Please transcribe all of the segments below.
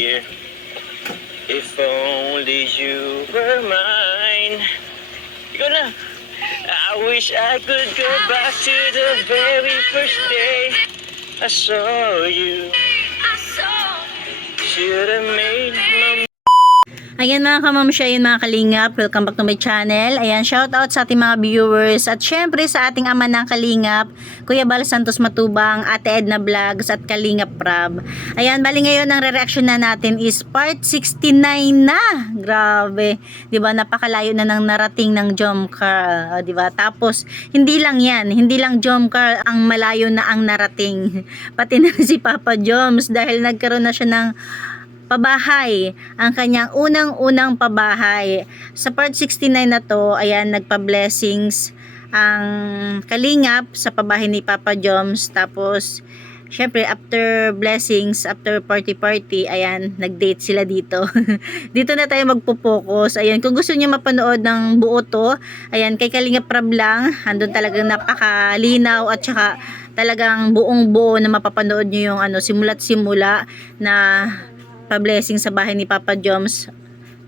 dear. If only you were mine. Ikaw na. I wish I could go back to the very first day I saw you. Should have made my... Ayan mga kamamsya, yun mga kalingap, welcome back to my channel. Ayan, shout out sa ating mga viewers at syempre sa ating ama ng kalingap, Kuya Bal Santos Matubang, Ate Edna Vlogs at Kalingap Prab. Ayan, bali ngayon ang re-reaction na natin is part 69 na. Grabe, 'di ba? Napakalayo na ng narating ng Jomcar, 'di ba? Tapos hindi lang 'yan, hindi lang Jomcar ang malayo na ang narating. Pati na si Papa Joms dahil nagkaroon na siya ng pabahay, ang kanyang unang-unang pabahay. Sa part 69 na to, ayan, nagpa-blessings ang kalingap sa pabahay ni Papa Joms. Tapos, syempre, after blessings, after party-party, ayan, nag-date sila dito. Dito na tayo magpo-focus. Ayan, kung gusto niyo mapanood ng buo to, ayan, kay Kalingap Prab lang, andun talagang napakalinaw at saka talagang buong-buo na mapapanood niyo yung simula't simula na pa-blessing sa bahay ni Papa Joms,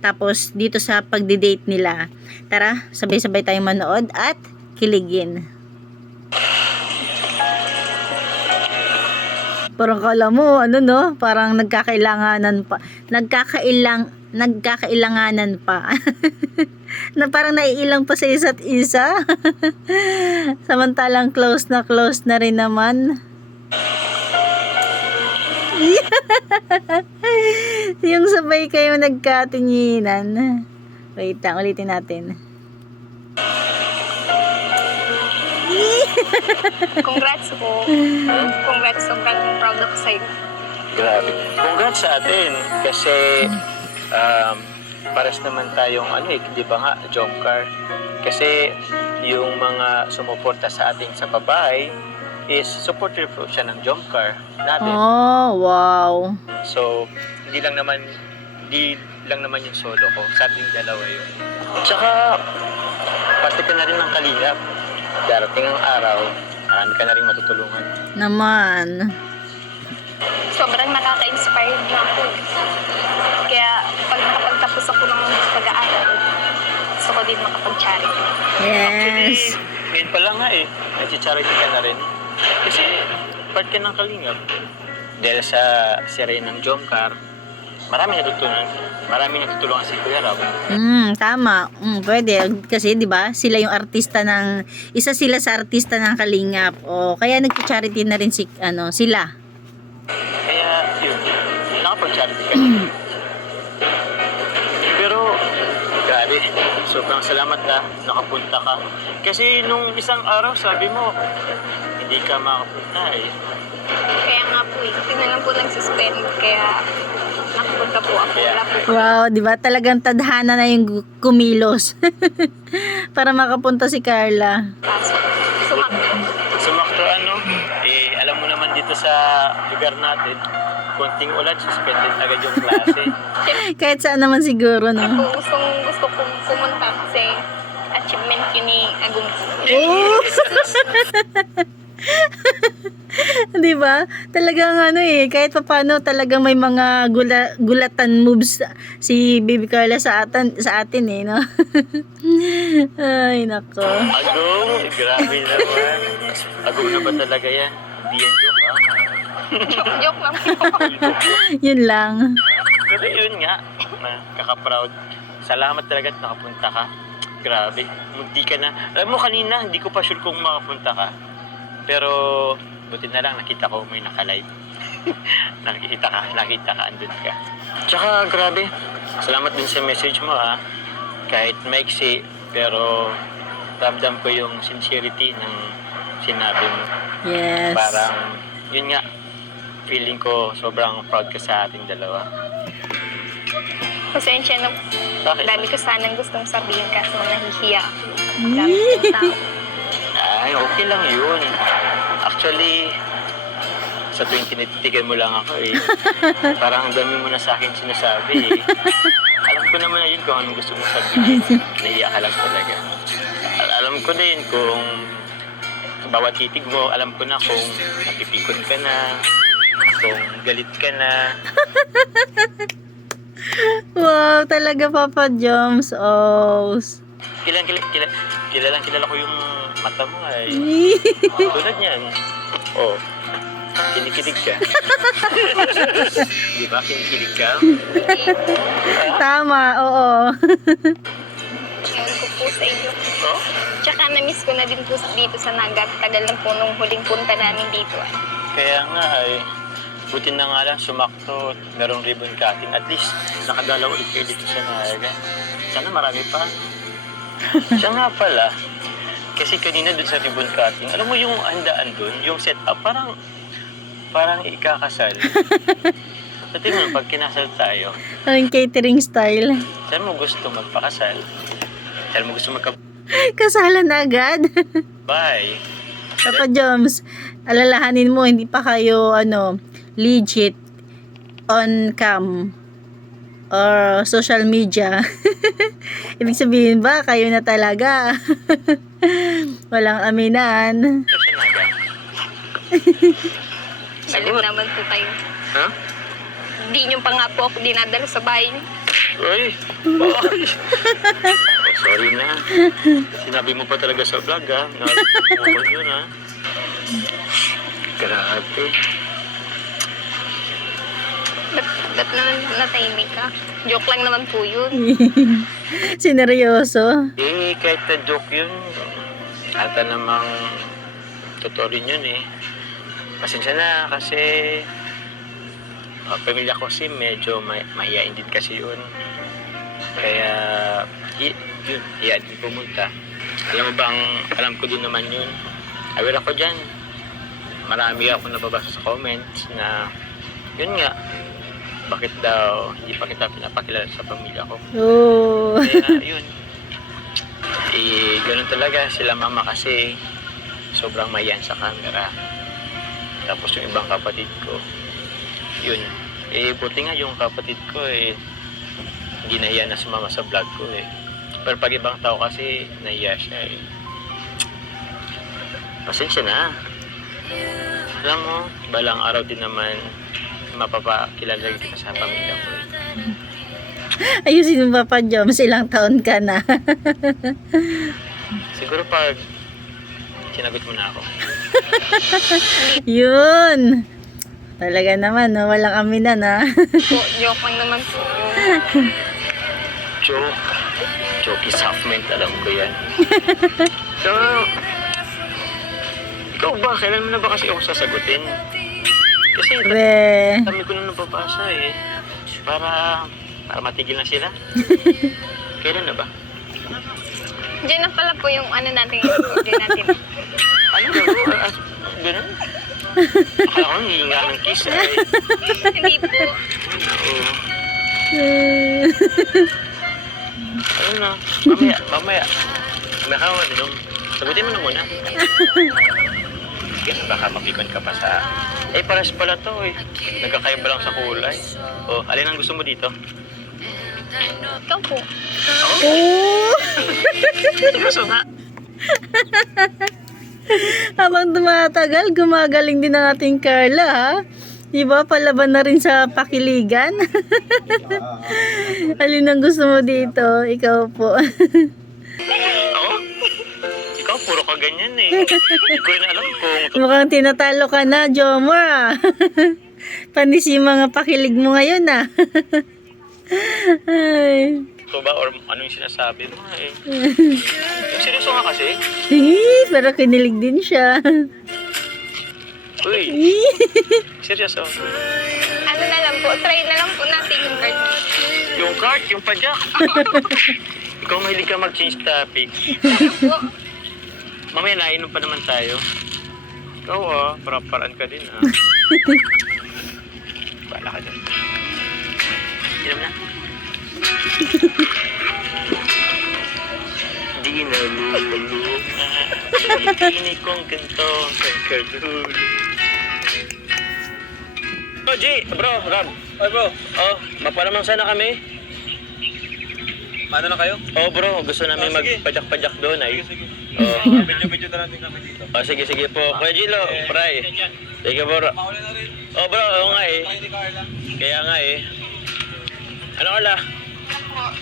tapos dito sa pagdi-date nila. Tara, sabay-sabay tayong manood at kiligin. Parang kala mo, no? Parang nagkakailanganan pa. Nagkakailanganan pa. Na parang naiilang pa sa isa't isa. Samantalang close na rin naman. Yung sabay kayo nagkatinginan. Wait lang, ulitin natin. Congrats po. Congrats, sobrang proud ako sa'yo. Grabe. Congrats sa atin. Kasi, pares naman tayong, di ba nga, Jomcar. Kasi, yung mga sumuporta sa atin sa babae, is supporter po siya ng Jomcar natin. Oh, wow. So, hindi lang naman yung solo ko. Sa ating dalawa yun. Tsaka, parte ka na rin ng kalingap. Darating ang araw, marami ka na rin matutulungan. Naman. Sobrang nakaka-inspired na ako. Kaya, pag nakapagtapos ako ng pag-aaral, gusto ko din makapag-charity. Actually, Yes. ngayon pa lang nga nag-charity ka na rin. Kasi, part ka ng kalingap. Dahil sa siri ng Jomcar, marami natutulungan si Kuya Rab. Tama. Pwede kasi 'di ba? Sila yung artista ng isa sila sa artista ng kalingap. O kaya nag-charity na rin sila. Kaya, yun, nakapag-charity ka. Pero, grabe, sobrang salamat nakapunta ka. Kasi nung isang araw, sabi mo, hindi ka makapunta Kaya nga po hindi na lang po nag-suspend. Kaya, nakapunta po ako. Wala po. Wow, 'di ba? Talagang tadhana na yung kumilos. Para makapunta si Carla. Sumakto. Sumakto alam mo naman dito sa lugar natin, konting ulan, suspended agad yung klase. Kahit saan naman siguro, no? Kung gusto kong pumunta kasi achievement yun ni Agum. Oh! 'Di ba? Talagang kahit papaano talagang may mga gulatan moves si Baby Carla sa atin no. Ay nako. Agong, grabe naman. Agong na ba talaga yan? Hindi yan joke Joke lang po. Yun lang. Pero yun nga, kaka-proud. Salamat talaga at nakapunta ka. Grabe, munti ka na. Alam mo kanina, hindi ko pa sure kung makapunta ka. Pero, buti na lang, nakita ko may naka-live. nakita ka, andun ka. Tsaka, grabe, salamat din sa message mo Kahit maiksi, pero ramdam ko yung sincerity ng sinabi mo. Yes. Parang, yun nga, feeling ko sobrang proud ka sa ating dalawa. Pasensya na. Bakit? Dami ko sanang gustong sabihin kaso nahihiya ako. Yee. Dami kong tao. Ay, okay lang yun. Actually, sa tuwing tinititigan mo lang ako Parang ang dami mo na sa akin sinasabi Alam ko naman na yun kung anong gusto mo sabihin. Nahiya ka lang talaga. Alam ko din kung bawat titig mo, alam ko na kung napipikon ka na, kung galit ka na. talaga, Papa Joms. Oh. Kilalang kilala ko yung mata mo ay. Tulad niyan. Oh. Kinikilig ka. Di ba? Kinikilig ka? Tama, oo. Ewan ko po sa inyo. Oh? Tsaka na-miss ko na din po dito sa Naga. Tagal na po nung huling punta namin dito. Kaya nga ay. Buti na nga lang sumakto. Merong ribbon cutting. At least nakadalaw ulit kayo dito sa Naga. Sana marami pa. Siya nga pala. Kasi kanina dun sa ribbon cutting, alam mo yung handaan dun, yung setup, parang ikakasal. Sa tingin mo, pag kinasal tayo, Anong catering style? saan mo gusto magpakasal? Saan mo gusto Kasalan na agad. magkabay? Papa Joms, alalahanin mo, hindi pa kayo, legit on cam or social media. Ibig sabihin ba, kayo na talaga? Walang aminan. Sa Naga. Salim naman po kayo. Ha? Hindi nyo pa nga po ako dinadala sa bahay niyo. Uy! Ay! Oh, sorry na. Sinabi mo pa talaga sa vlog, ha? Nakalimutan yun, ha? Grabe. Ba't naman natahimik ka? Joke lang naman po yun. Sineryoso. Eh, kahit na joke yun, ata namang totoo rin yun, eh. Pasensya na kasi pamilya ko kasi medyo mahihain din kasi yun. Kaya, yun, hiyain din pumunta. Alam mo bang, alam ko din naman yun. Aware ako dyan. Marami ako nababasa sa comments na, yun nga, bakit daw hindi pa kita pinapakilala sa pamilya ko. Oh. Kaya, yun. Eh, ganun talaga sila mama kasi sobrang mahihain sa camera. Tapos yung ibang kapatid ko, yun. Eh, buti nga yung kapatid ko eh, hindi nahiya na sumama sa vlog ko eh. Pero pag ibang tao kasi, nahiya siya eh. Pasensya na. Alam mo, balang araw din naman, mapapakilala kita sa pamilya ko eh. Ayusin mo, Papa Joms, ilang taon ka na. Siguro pag sinagot mo na ako. Yun. Talaga naman, no? Walang aminan, ha? Joke lang naman po yun. Joke. Joke is half meant, alam ko yan. So, ikaw ba? Kailan mo na ba kasi ako sasagutin? Kasi Be. dami ko na nababasa eh. Para matigil na sila. Kailan na ba? Diyan na pala po yung ano natin, diyan natin. Ano ba? Ganun? Akala ko hihinga ng kiss ay. Hindi po. Oo. Ano na? Mamaya. Mamaya ka mag-inom. Sagutin mo na muna. Sige, baka mapikon ka pa sa... Eh, pares pala to eh. Nagkakaiba lang sa kulay. Oh, alin ang gusto mo dito? Ikaw po. Oh! Gusto nga. Habang tumatagal, gumagaling din ang ating Carla, ha? Diba, palaban na rin sa pakiligan. Alin ang gusto mo dito? Ikaw po. Ako? Ikaw, puro ka ganyan eh. Hindi ko rin alam kung... Mukhang tinatalo ka na, Jomar, ah. Panis yung mga pakilig mo ngayon, ah. Ay. Ito ba or ano yung sinasabi mo eh. Yung seryoso nga kasi. Pero kinilig din siya. Uy, seryoso. Ano na lang po, try na lang po natin yung card. Yung card, yung padyak. Ikaw mahilig ka mag-change topic. Ano po? Mamaya nainom pa naman tayo. Ikaw parang-paraan ka din Bahala ka dyan. Inom na. Di na lulunga. Hindi kong ganito sa kardulo. Oh, G! Bro, Rob. Ay bro, Oh, mapalaman sana kami. ano na kayo? Oh, bro, gusto namin sige. magpadyak-padyak doon ay. Sige. Oh. Video na natin kami dito. Oh, sige po. Kuya Gilo, Pray. Sige bro. Mauli na rin. Oh bro, oo nga eh. Tayo ni Carla. Kaya nga eh. Ano kala?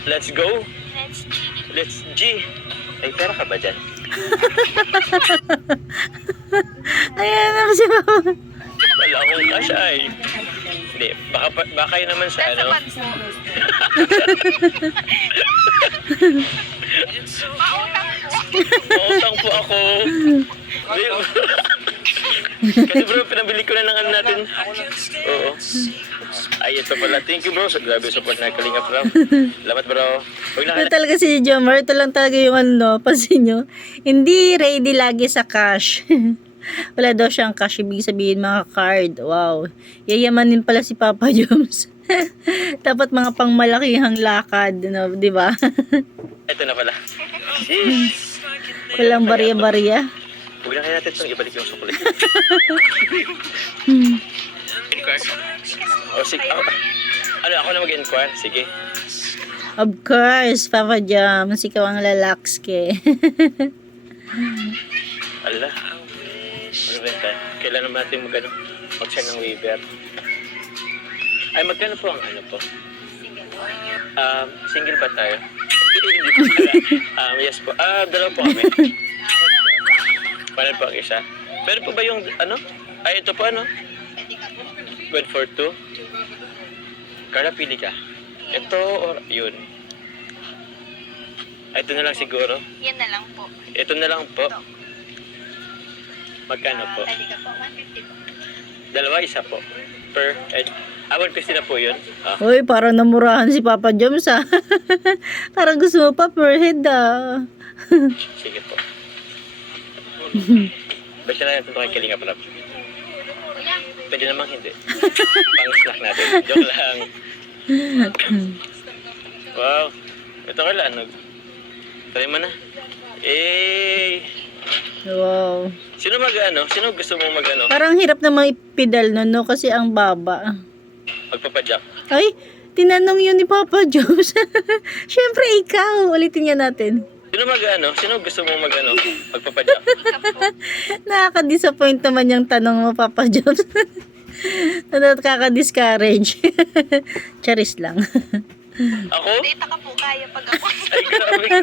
Let's go. Let's Let's G. Ay, pera ka ba dyan? Ayan na si Mama. Wala akong cash ay. Hindi, baka yun naman sa ano. bag po. Pautang po. Mautang po ako. Kasi bro, pinabili ko na ng ano natin. Oo. Ay, ito pala. Thank you bro. Sa grabe support na Kalingap bro. Salamat bro. Huwag na Ito talaga si Jomar. Ito lang talaga yung ano, pansin nyo. Hindi ready lagi sa cash. Wala daw siyang cash. Ibig sabihin mga card. Wow. Yayamanin pala si Papa Joms. Dapat mga pangmalakihang lakad. No? Di ba? Ito na pala. Walang barya-barya. Huwag na kaya natin itong ibalik yung sukulit. Inquire? O sige. Ano, ako na mag-inquire? Sige. Of course, Papa Joms. Ikaw ang lalakske. Ala. Ano ba yan? Kailan naman natin mag-send ng waiver? Ay, magkano po ang ano po? Single ba tayo? Hindi po pala. Yes po. Dalawa po kami. Paano po ang isa? Pero po ba yung ano? Ay, ito po ano? Good for two? Carla, pili ka. Ito or yun? Ay, ito na lang siguro. Yan na lang po. Ito na lang po. Magkano po? Pwede ka po. 150 po. Dalawa, isa po. Per head. 150 na po yun. Uy, parang namurahan si Papa Joms ah. Parang gusto mo pa per head ah. Sige po. Basta na natin ito kay Kalingap Rap. Pwede namang hindi. Pang-snack natin. Joke lang. Wow. Ito ka lang. Try mo na. Eh. Wow. Sino mag-ano? Sino gusto mong mag-ano? Parang hirap namang ipidal no, no? Kasi ang baba. Magpapadyak. Ay, tinanong yun ni Papa Joms. Siyempre ikaw. Ulitin nga natin. Sino mag-ano? Sino gusto mong mag-ano? Magpapadyak. Nakaka-disappoint naman yung tanong mo, Papa Joms. Nakaka-discourage. Charis lang. Ako? Data ka po kaya pag ako. Ay, grabe ka.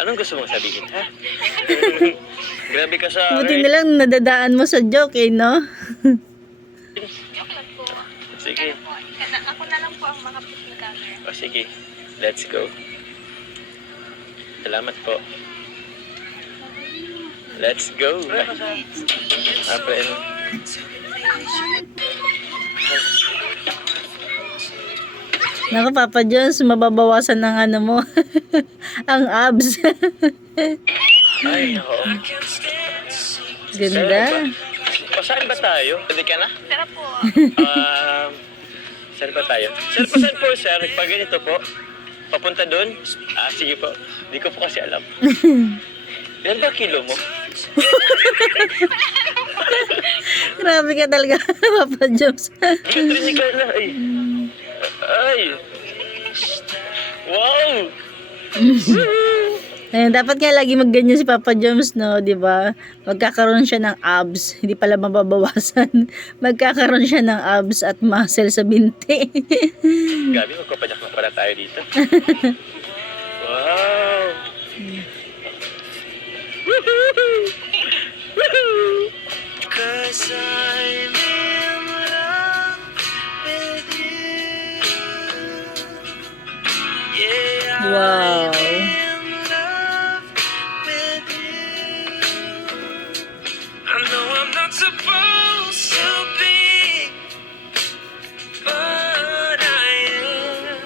Anong gusto mong sabihin, ha? Grabe ka sa Buti na lang nadadaan mo sa joke eh, no? Joke lang po. Sige. Ano po, ako na lang po ang mga puting camera. O sige. Let's go. Salamat po. Let's go. April. Naku, Papa Joms, mababawasan ng ano mo. Ang abs. Ay, oo. Ganda. O, saan ba tayo? Pwede ka na? Tara po. Saan ba tayo? Sir, saan po, sir? Pag ganito po, papunta doon? Sige po. Hindi ko po kasi alam. Ilan ba kilo mo? Grabe ka talaga, Papa Joms. Trinig ka na. Ay. Ay. Wow! Ayun, dapat nga lagi magganyan si Papa Joms, no, di ba? Magkakaroon siya ng abs, hindi pala mababawasan. Magkakaroon siya ng abs at muscle sa binti. Gabi, magpapadyak na para tayo dito. Wow! Woohoo! Woohoo! 'Cause I'm in love with you. Yeah, Wow. I'm in love with you. I know I'm not supposed to be, but I am.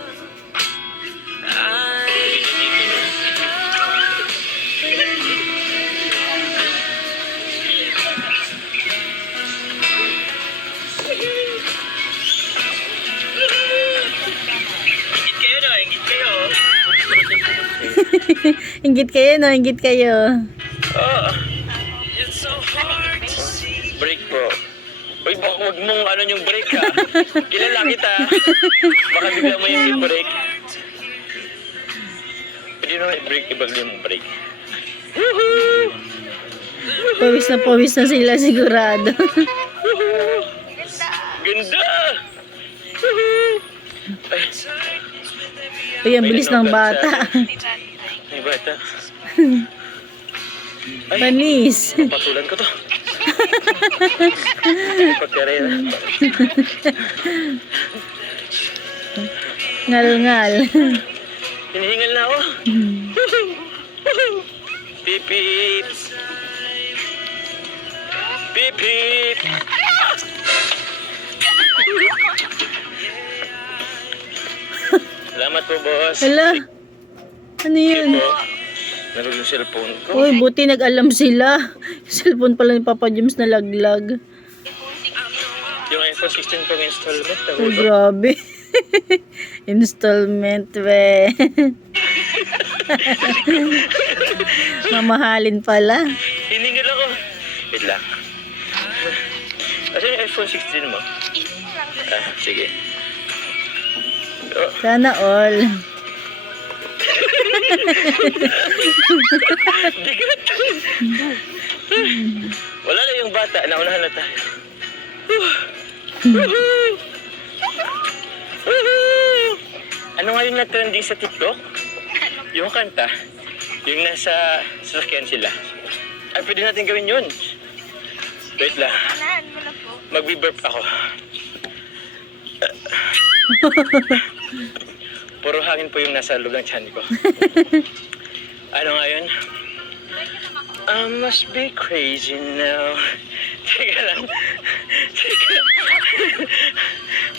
Inggit kayo, no? Inggit kayo. Break po. Uy, baka huwag mong ano yung break ha. Kilala kita. Baka bigla mo yung i-break. Pwede naman i-break, ibag yung break. Pawis na sila sigurado. Ganda! Ay, Uy, ang bilis ng bata. may bata. Ay, Panis. patulan ko to. Pagkarera. Ngal-ngal. Hinihingal na ako. Pip, pip. Pip, pip. Salamat po, boss. Hala. Ano yun? Po. Narog yung cellphone ko. Uy, buti nag-alam sila. Cellphone pala ni Papa James na laglag. Yung iPhone 16 pang installment. Uy, Nahulog. grabe. Installment, we. Mamahalin pala. Hiningal ako. Wait lang. Asa yung iPhone 16 mo? Sige. Oh, Sana all. bigat. Wala na yung bata. Naunahan na tayo. Ano nga yung na-trending sa TikTok? Yung kanta. Yung nasa sasakyan sila. Ay, pwede natin gawin yun. Wait lang. Saan mo na po? Magbi-burp ako. Puro hangin po yung nasa lugang tiyan ko. Ano nga yun? I must be crazy now. Teka lang. Teka lang.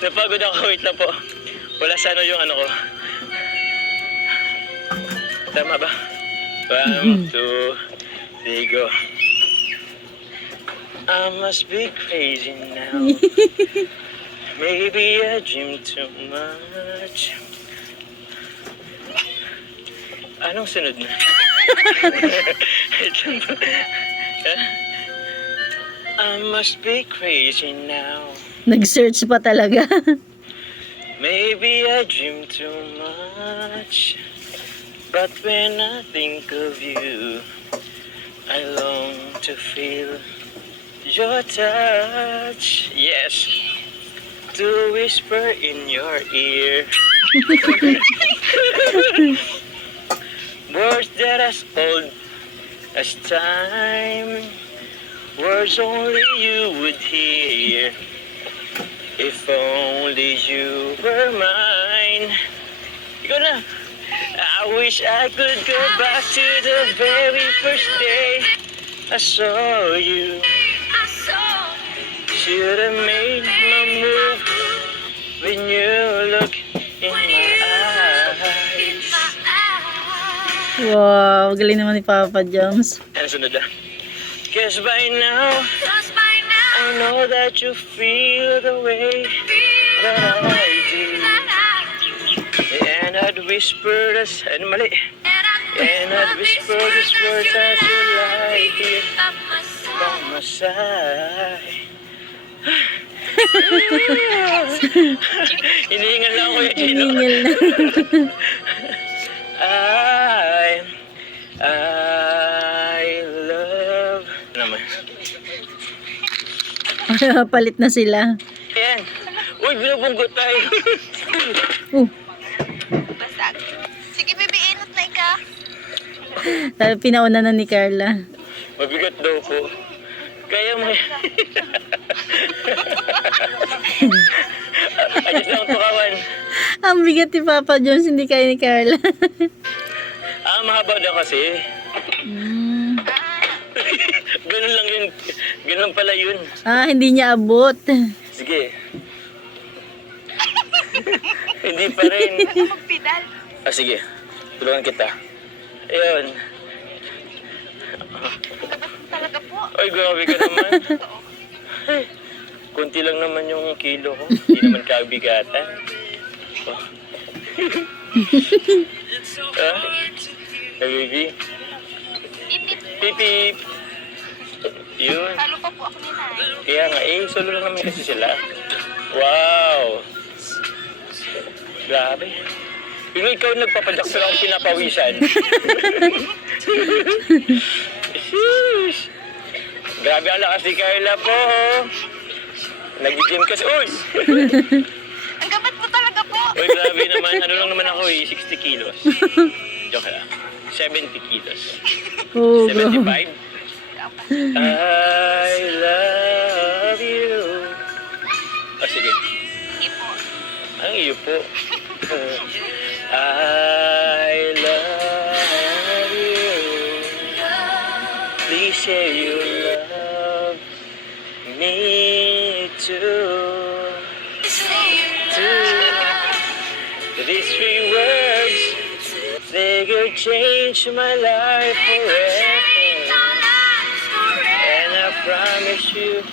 Napagod ako. Wait lang po. Wala sa ano yung ano ko. Tama ba? 1, 2, 3, go. I must be crazy now. Maybe I dream too much. Anong sunod na? I must be crazy now. Nag-search pa talaga. Maybe I dream too much. But when I think of you, I long to feel your touch. Yes. To whisper in your ear. Words that as old as time. Words only you would hear. If only you were mine. Ikaw na. I wish I could go back to the very first day I saw you. Should have made my move when you look in my eyes. Wow, galing naman ni Papa James. Ano sunod na? Cause by now, I know that you feel the way that I do. And I'd whisper this, ano mali? And I'd whisper these words that you like here by my side. Hinihingal lang ako yung chino. Hiningil na. I love... Ano naman? Palit na sila. Ayan. Uy, binubunggot tayo. Basag. Sige, baby, inot na ika. Pinauna na ni Carla. Mabigat daw po. Kaya mo yan. Ayos lang tukawan. Ang bigat ni Papa James, hindi kaya ni Carla. Mahaba daw kasi. Ganun lang yun. Ganun pala yun. Hindi niya abot. Sige. Hindi pa rin. Magpidal. Sige. Tulungan kita. Ayun. Talaga po. Ay, grabe ka naman. Ay, kunti lang naman yung kilo ko. Hindi naman kabigatan. Oh. Ha? Hey, baby. Ipit. Pipip. Yun. Talo pa po ako ni Nay. Kaya nga, solo lang naman kasi sila. Wow. Grabe. Yung ikaw nagpapadyak pero akong pinapawisan. Sheesh. Grabe ang lakas ni Carla po. Nag-gym kasi. Uy! Ang gabat po talaga po. Uy, grabe naman. Ano lang naman ako 60 kilos. Joke lang. 70 kilos. Oh, 75? grabe. I love you. Oh, sige. Ipo. Ang iyo po. I love you. Please share your love me too. These three words, they could change my life forever. And I promise you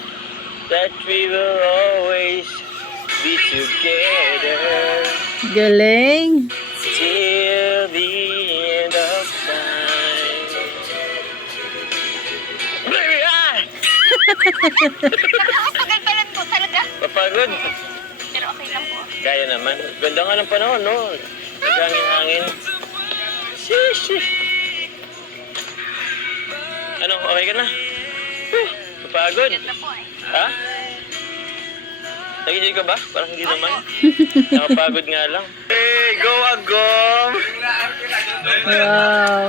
that we will always be together Galing. till the end of time. Baby, Nakakapagal pala po talaga. Papagod. Pero okay lang po. Kaya naman. Ganda nga ng panahon, no? Nagangin-hangin. Shishi. Ano, okay ka na? Papagod. Ganda po eh. Ha? Nag-enjoy ka ba? Parang hindi naman. Nakapagod nga lang. Hey, go Agom! Wow.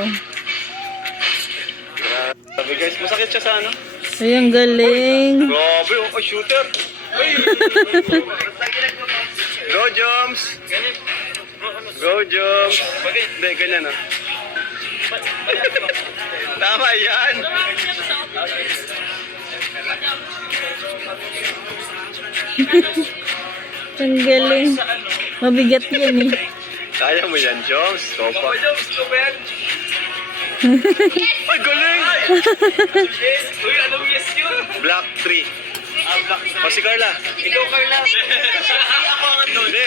Grabe guys, masakit siya sa ano? Ay, ang galing. Grabe, oh, shooter! Go, Joms! Go, Joms! Hindi, ganyan ah. Tama yan! Ang galing. Mabigat yan eh. Kaya mo yan, Joms. Topa. Ay, galing! Uy, anong yes yun? Black 3. O si Carla. Ikaw, Carla. Hindi ako ang ano. Hindi.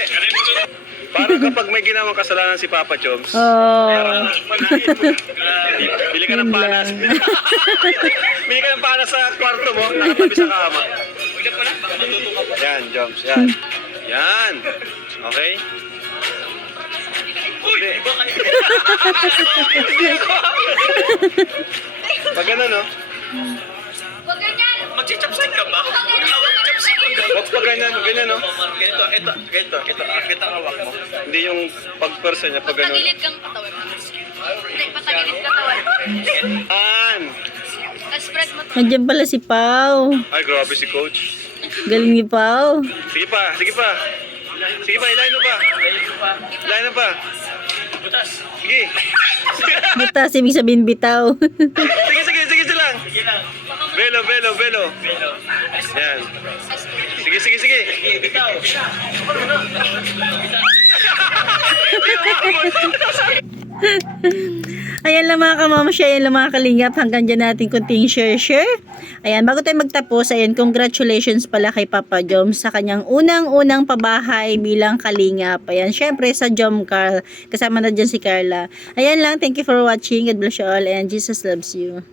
Parang kapag may ginawang kasalanan si Papa Joms, Oh. bili ka ng Yun panas. lang. Bili ka ng panas sa kwarto mo, nakatabi sa kama. Uy, pala, baka matuto ka pa. Yan, Joms. Yan. Yan. Okay? Uy, iba kayo. Pag gano'n, no? Huwag ganyan. Magsi-chopside ka ba? Chopside ka ba? Huwag pa ganyan, ganyan, no? Ganito ang hawak mo. Hindi yung pag-person niya, pag gano'n. Patagilid kang katawan. Hindi, patagilid katawan. An! Tapos spread mo to. Nandiyan pala si Pau. Ay, grabe si Coach. Galing ni Pau. Sige pa, sige pa. Sige pa, ilahin mo pa. Ilahin mo pa. Butas. Sige. Butas, ibig sabihin bitaw. Sige lang. Sige lang. Belo. Belo. Yan. Sige. Bitaw. Ayan lang mga kamamsya, ayan lang mga kalingap. Hanggang dyan natin kunting share. Ayan, bago tayo magtapos, ayan, congratulations pala kay Papa Jom sa kanyang unang pabahay bilang kalingap. Ayan, syempre sa Jom Carl, kasama na dyan si Carla. Ayan lang, thank you for watching. God bless you all and Jesus loves you.